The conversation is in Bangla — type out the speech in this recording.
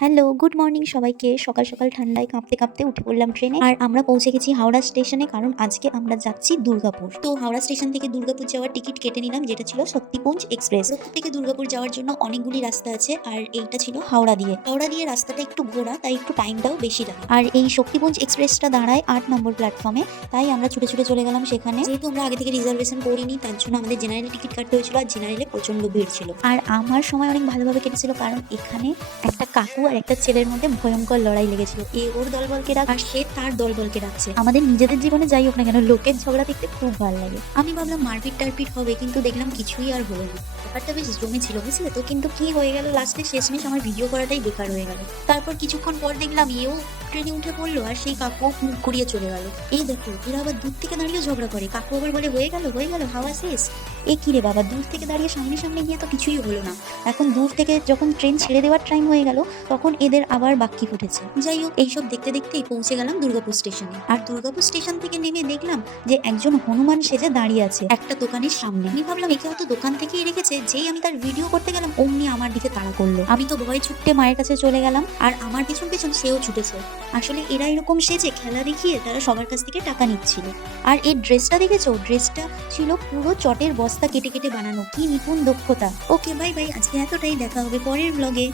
হ্যালো, গুড মর্নিং সবাইকে। সকাল সকাল ঠান্ডায় কাঁপতে কাঁপতে উঠে পড়লাম ট্রেনে। আর আমরা পৌঁছে গেছি হাওড়া স্টেশনে, কারণ আজকে আমরা যাচ্ছি দুর্গাপুর। তো হাওড়া স্টেশন থেকে দুর্গাপুর যাওয়ার টিকিট কেটে নিলাম, যেটা ছিল শক্তিপুঞ্জ এক্সপ্রেস। থেকে দুর্গাপুর যাওয়ার জন্য অনেকগুলি রাস্তা আছে, আর এইটা ছিল হাওড়া দিয়ে। হাওড়া দিয়ে রাস্তাটা একটু ঘোরা, তাই একটু টাইমটাও বেশি লাগে। আর এই শক্তিপুঞ্জ এক্সপ্রেসটা দাঁড়ায় আট নম্বর প্ল্যাটফর্মে, তাই আমরা ছুটে ছুটে চলে গেলাম সেখানে। যেহেতু আমরা আগে থেকে রিজার্ভেশন করিনি, তার জন্য আমাদের জেনারেল টিকিট কাটতে হয়েছিল, আর জেনারেলে প্রচণ্ড ভিড় ছিল। আর আমার সময় অনেক ভালোভাবে কেটেছিল, কারণ এখানে একটা কাকু আর একটা ছেলের মধ্যে ভয়ঙ্কর লড়াই লেগেছিল। এ ওর দলবলকে ডাক আর সে তার দলবলকে ডাকছে। আমাদের নিজেদের জীবনে যাই হোক না কেন, লোকের ঝগড়া দেখতে খুব ভালো লাগে। আমি ভাবলাম মারপিট টারপিট হবে, কিন্তু দেখলাম কিছুই আর হলো না। ব্যাপারটা বেশ জমে ছিল, বুঝলে তো? কিন্তু কি হয়ে গেল? লাস্টে শেষমেশ আমার ভিডিও করাটাই বেকার হয়ে গেল। তারপর কিছুক্ষণ পর দেখলাম এও ট্রেনে উঠে পড়ল আর সেই কাকু মুখ ঘুরিয়ে চলে গেল। এই দেখো, এরা আবার দূর থেকে দাঁড়িয়ে ঝগড়া করে। কাকু আবার বলে, হয়ে গেল হয়ে গেল, হাওয়া শেষ? এ কি রে বাবা, দূর থেকে দাঁড়িয়ে সামনে সামনে গিয়ে তো কিছুই হলো না। এখন দূর থেকে যখন ট্রেন ছেড়ে দেওয়ার টাইম হয়ে গেল, তখন এদের আবার বাক্কি ফুটেছে। যাই হোক, এইসব দেখতে দেখতেই পৌঁছে গেলাম দুর্গাপুর স্টেশনে আর দুর্গাপুর স্টেশন থেকে নেমে দেখলাম যে একজন হনুমান সেজে দাঁড়িয়ে আছে একটা দোকানের সামনে। আমি ভাবলাম, একে হয়তো দোকান থেকেই রেখেছে, যেই আমি তার ভিডিও করতে গেলাম, অমনি আমার দিকে তাড়া করল। আমি তো ভয়ে ছুটতে মায়ের কাছে চলে গেলাম, আর আমার পিছন পিছন সেও ছুটেছে। আসলে এরা এরকম সেজে খেলা দেখিয়ে তারা সবার কাছ থেকে টাকা নিচ্ছিল। আর এর ড্রেসটা দেখেছ? ড্রেসটা ছিল পুরো চটের বস্তা কেটে কেটে বানানো। কি নিপুণ দক্ষতা। ওকে বাই বাই আজকে এতটাই দেখা হবে পরের ব্লগে